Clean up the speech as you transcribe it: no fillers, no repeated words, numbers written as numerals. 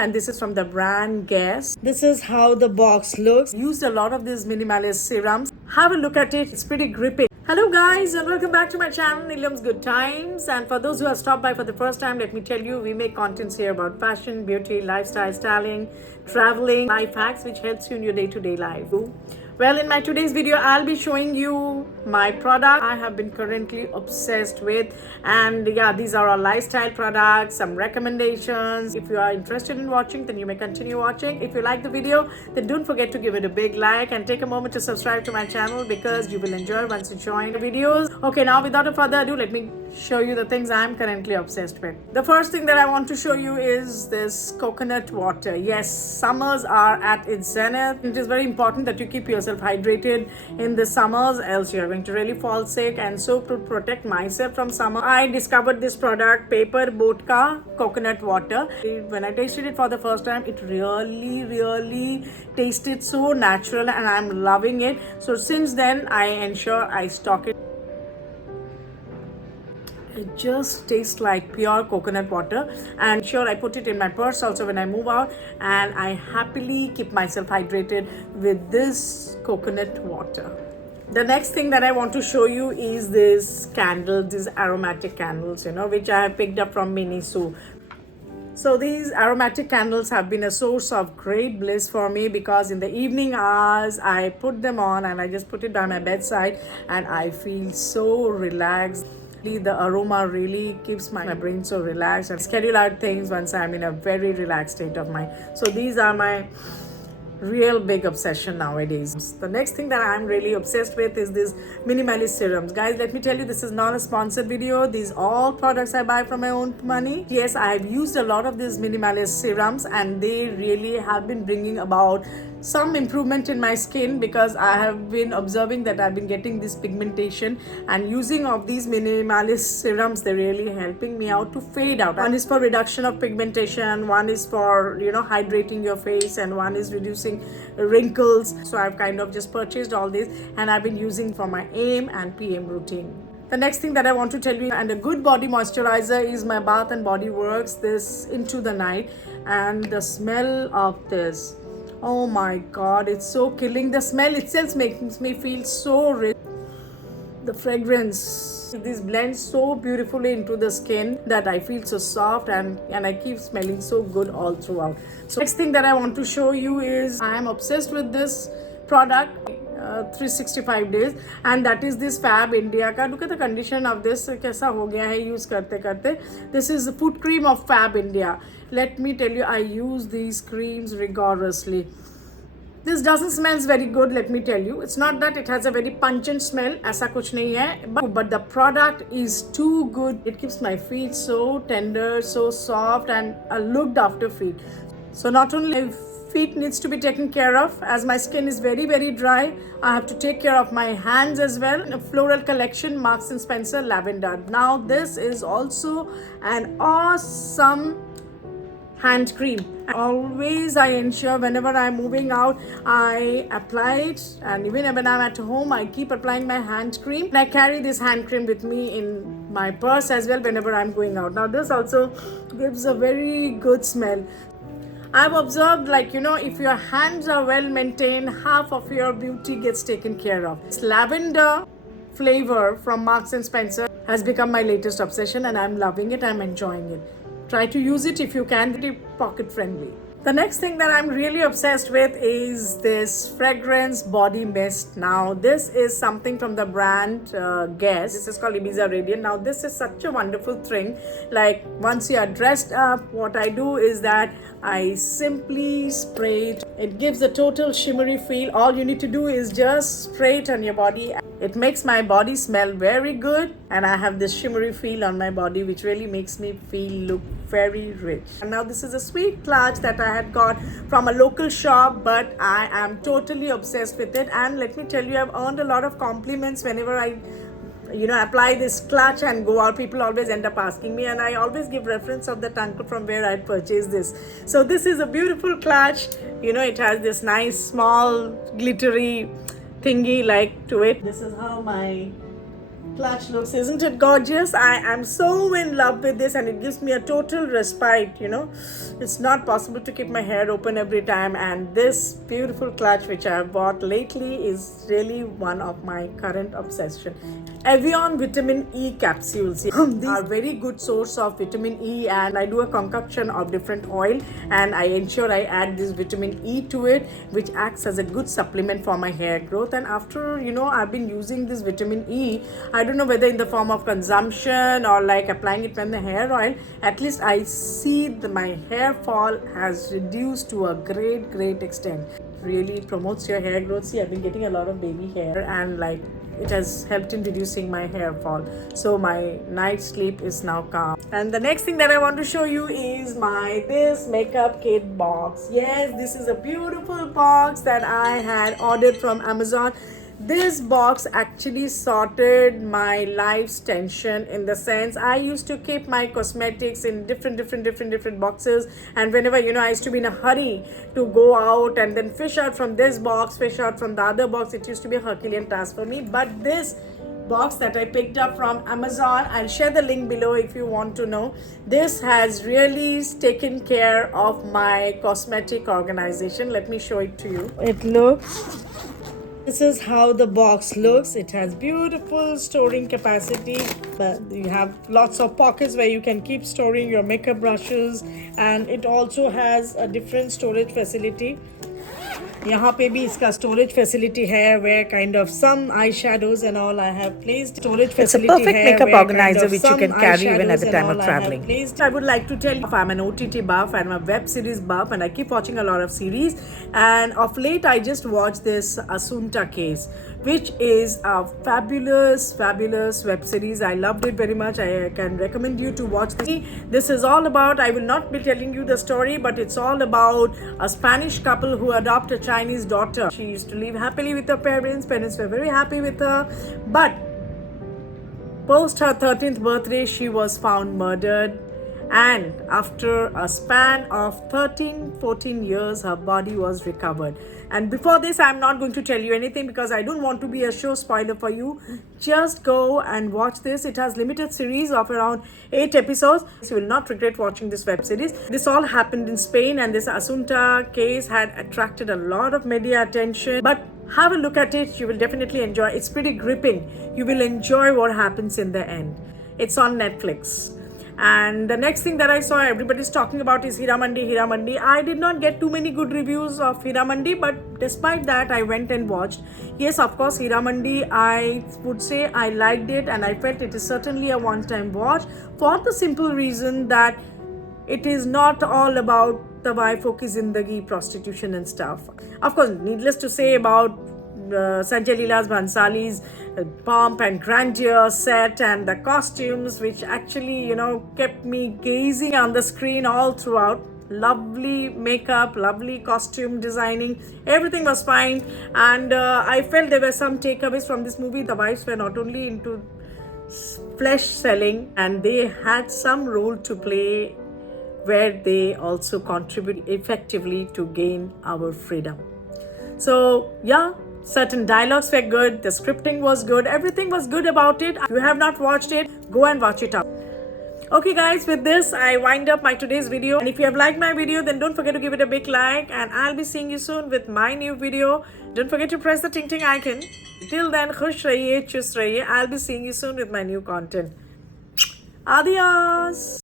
and this is from the brand Guess. This is how the box looks. Used a lot of these minimalist serums. Have a look at it. It's pretty gripping. Hello guys and welcome back to my channel Nilam's Good Times, and for those who have stopped by for the first time, let me tell you, we make contents here about fashion, beauty, lifestyle, styling, traveling, life hacks which helps you in your day-to-day life. Well, in my today's video, I'll be showing you my product I have been currently obsessed with. And yeah, these are all lifestyle products, some recommendations. If you are interested in watching, then you may continue watching. If you like the video, then don't forget to give it a big like and take a moment to subscribe to my channel because you will enjoy once you join the videos. Okay, now without a further ado, let me show you the things I'm currently obsessed with. The first thing that I want to show you is this coconut water. Yes, summers are at its zenith. It is very important that you keep yourself hydrated in the summers, else you're going to really fall sick. And so to protect myself from summer, I discovered this product, Paper Botka coconut water. When I tasted it for the first time, it really tasted so natural and I'm loving it. So since then I ensure I stock it. It just tastes like pure coconut water, and sure, I put it in my purse also when I move out, and I happily keep myself hydrated with this coconut water. The next thing that I want to show you is this candle, these aromatic candles, which I have picked up from Miniso. So these aromatic candles have been a source of great bliss for me because in the evening hours I put them on and I just put it by my bedside and I feel so relaxed. The aroma really keeps my brain so relaxed and schedule out things once I'm in a very relaxed state of mind. So these are my real big obsession nowadays. The next thing that I'm really obsessed with is these minimalist serums. Guys, let me tell you, this is not a sponsored video. These all products I buy from my own money. Yes, I've used a lot of these minimalist serums and they really have been bringing about some improvement in my skin because I have been observing that I've been getting this pigmentation, and using of these minimalist serums, they're really helping me out to fade out. One is for reduction of pigmentation, one is for hydrating your face, and one is reducing wrinkles. So I've kind of just purchased all these and I've been using for my AM and PM routine. The next thing that I want to tell you, and a good body moisturizer, is my Bath and Body Works, this Into the Night. And the smell of this, oh my god, it's so killing. The smell itself makes me feel so rich. The fragrance, this blends so beautifully into the skin that I feel so soft and I keep smelling so good all throughout. So next thing that I want to show you is I am obsessed with this product 365 days, and that is this Fab India ka. Look at the condition of this, kaisa ho gaya hai use karte karte. This is the foot cream of Fab India. Let me tell you, I use these creams rigorously. This doesn't smell very good, let me tell you. It's not that it has a very pungent smell, aisa kuch nahi hai, but the product is too good. It keeps my feet so tender, so soft, and looked after feet. So not only feet needs to be taken care of, as my skin is very dry, I have to take care of my hands as well. A floral collection, Marks and Spencer Lavender. Now this is also an awesome hand cream. Always I ensure whenever I'm moving out, I apply it, and even when I'm at home, I keep applying my hand cream. And I carry this hand cream with me in my purse as well whenever I'm going out. Now this also gives a very good smell. I've observed, if your hands are well maintained, half of your beauty gets taken care of. This lavender flavor from Marks and Spencer has become my latest obsession and I'm loving it, I'm enjoying it. Try to use it if you can, get it pocket friendly. The next thing that I'm really obsessed with is this fragrance body mist. Now this is something from the brand Guess. This is called Ibiza Radiant. Now this is such a wonderful thing. Like once you are dressed up, what I do is that I simply spray it. It gives a total shimmery feel. All you need to do is just spray it on your body. It makes my body smell very good and I have this shimmery feel on my body which really makes me look very rich. And now this is a sweet clutch that I had got from a local shop, but I am totally obsessed with it. And let me tell you, I've earned a lot of compliments whenever I apply this clutch and go out. People always end up asking me, and I always give reference of that uncle from where I purchased this. So this is a beautiful clutch. It has this nice small glittery thingy like to it. This is how my clutch looks, isn't it gorgeous? I am so in love with this, and it gives me a total respite, you know. It's not possible to keep my hair open every time, and this beautiful clutch which I have bought lately is really one of my current obsession. Evian vitamin E capsules. These are very good source of vitamin E, and I do a concoction of different oil, and I ensure I add this vitamin E to it, which acts as a good supplement for my hair growth. And after, you know, I've been using this vitamin E, I don't know whether in the form of consumption or like applying it when the hair oil, at least I see my hair fall has reduced to a great extent. Really promotes your hair growth. See, I've been getting a lot of baby hair, and like it has helped in reducing my hair fall, so my night sleep is now calm. And the next thing that I want to show you is this makeup kit box. Yes, this is a beautiful box that I had ordered from Amazon. This box actually sorted my life's tension, in the sense I used to keep my cosmetics in different boxes, and whenever, you know, I used to be in a hurry to go out and then fish out from this box, fish out from the other box, it used to be a Herculean task for me. But this box that I picked up from Amazon, I'll share the link below if you want to know. This has really taken care of my cosmetic organization. Let me show it to you. This is how the box looks. It has beautiful storing capacity, but you have lots of pockets where you can keep storing your makeup brushes, and it also has a different storage facility. यहाँ पे भी इसका storage facility है, where kind of some eyeshadows and all I have placed. Storage facility. It's a perfect makeup organizer which you can carry even at the time of traveling. I would like to tell you, I'm an OTT buff, I'm a web series buff, and I keep watching a lot of series. And of late, I just watched this Asunta Case, which is a fabulous web series. I loved it very much. I can recommend you to watch this. This is all about, I will not be telling you the story, but it's all about a Spanish couple who adopt a Chinese daughter. She used to live happily with her parents. Parents were very happy with her, but post her 13th birthday, she was found murdered. And after a span of 13-14 years, her body was recovered. And before this, I'm not going to tell you anything because I don't want to be a show spoiler for you. Just go and watch this. It has limited series of around 8 episodes. You will not regret watching this web series. This all happened in Spain, and this Asunta Case had attracted a lot of media attention. But have a look at it. You will definitely enjoy. It's pretty gripping. You will enjoy what happens in the end. It's on Netflix. And the next thing that I saw everybody's talking about is Heeramandi. I did not get too many good reviews of Heeramandi, but despite that, I went and watched. Yes, of course, Heeramandi, I would say I liked it, and I felt it is certainly a one-time watch, for the simple reason that it is not all about the Vaifokhi Zindagi, prostitution and stuff. Of course, needless to say about Sanjay Leela's Bhansali's pomp and grandeur set, and the costumes which actually, you know, kept me gazing on the screen all throughout. Lovely makeup, lovely costume designing, everything was fine. And I felt there were some takeaways from this movie. The wives were not only into flesh selling, and they had some role to play where they also contribute effectively to gain our freedom. So yeah, certain dialogues were good, the scripting was good, everything was good about it. If you have not watched it, go and watch it up. Okay guys, with this I wind up my today's video, and if you have liked my video, then don't forget to give it a big like, and I'll be seeing you soon with my new video. Don't forget to press the ting ting icon. Till then, khush rahiye, chus rahiye. I'll be seeing you soon with my new content. Adios.